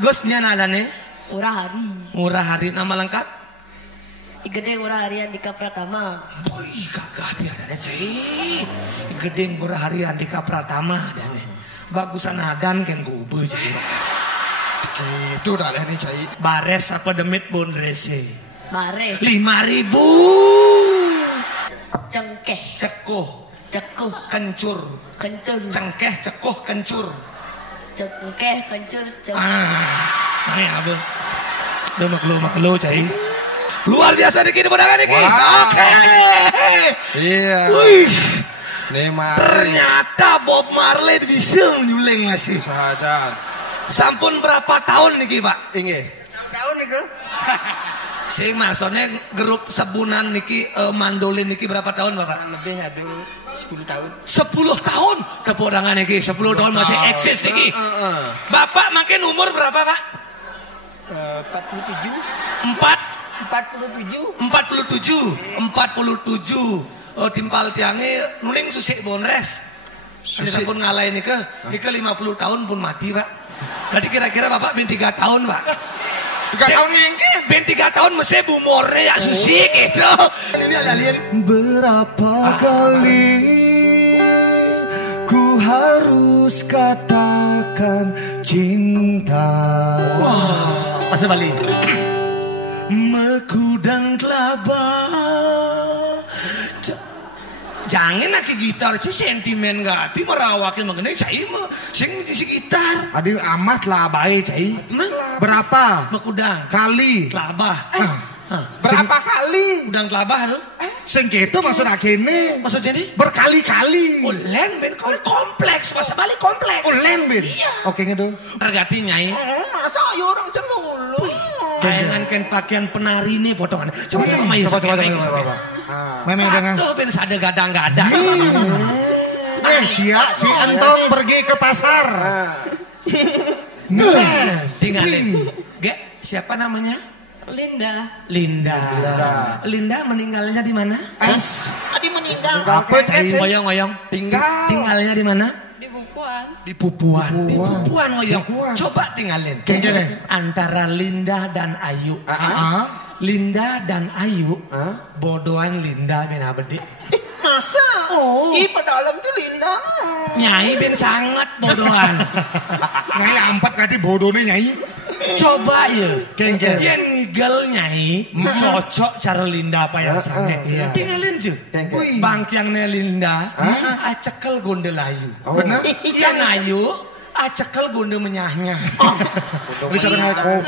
Gosnya nalane? Ngurah Hari. Ngurah Hari, nama lengkap? Gede Ngurah Hari Andika Pratama. Boy, kagak dia ada sih. Gede Ngurah Hari Andika Pratama dan bagusan adan kan gubu jadi. Itu dah nih cai. Bares apa demit bondrese? Bares. 5.000. Cengkeh. Cekoh. Cekuh. Kencur. Kencur. Cengkeh, cekoh, kencur. Cengkeh, kencur, Ay, apa? Lu maklu cai. Luar biasa nih pedagang nih. Oke. Iya. Wih. Nih Ternyata Bob Marley bisa menyuling masih. Sahaja. Sampun berapa tahun nih Pak? Inge. Tahun nih gue. Si maksudnya grup sebunan niki mandolin niki berapa tahun Bapak? Lebih ada 10 tahun. 10 tahun. Tepuk tangan niki 10 tahun masih eksis niki. Bapak makin umur berapa Pak? 47. 47. Oh, timpal tiangnya nuling susik bonres. Ini sampun ngalahin nika 50 tahun pun mati Pak. Berarti kira-kira Bapak bin 3 tahun Pak. 3 tahun ngengke. Ben 3 tahun mesti bumornya ya susi gitu. Ini alien. Berapa kali ku harus katakan cinta. Wah, Mas Bali. Mekudang kelaba. Jangan nak gitar sih sentimen gak tapi merawakin mengenai saya mah sing si gitar. Aduh amat lah baik cai. Berapa Mekudang kali? kelabah. Berapa kali? Udang kelabah lu? Sing gitu maksud akene. Maksudnya nih? Berkali-kali. Ulen ben kompleks, Mas Bali kompleks. Ulen ben. Oke ngedo. Tergati nyai. Masa ya orang celulu. Kayangan kan pakaian penari nih potongan. Coba main. Coba. Memang dengan. Tuh ben sade gadang-gadang. Si Anton pergi ke pasar. Tinggalin. Gak, siapa namanya? Linda meninggalnya di mana? Adi meninggal. Apa cai? Ngoyong. Tinggalnya di mana? Di Pupuan ngoyong. Coba tinggalin. Antara Linda dan Ayu. Linda dan Ayu. Bodohan Linda ben abedi. Masa? Oh. Ih, dalam tuh Linda. Nyai ben sangat bodohan. Nyai ampat kati bodohnya nyai. Coba ya. Kengkel. Yang nigel nyai cocok cara Linda apa yang sange. Tinggalin je. Bangkiangnya Linda acekel gondel Ayu. Bener? Yang Ayu acekel gondel menyahnya. Bicara ngakok.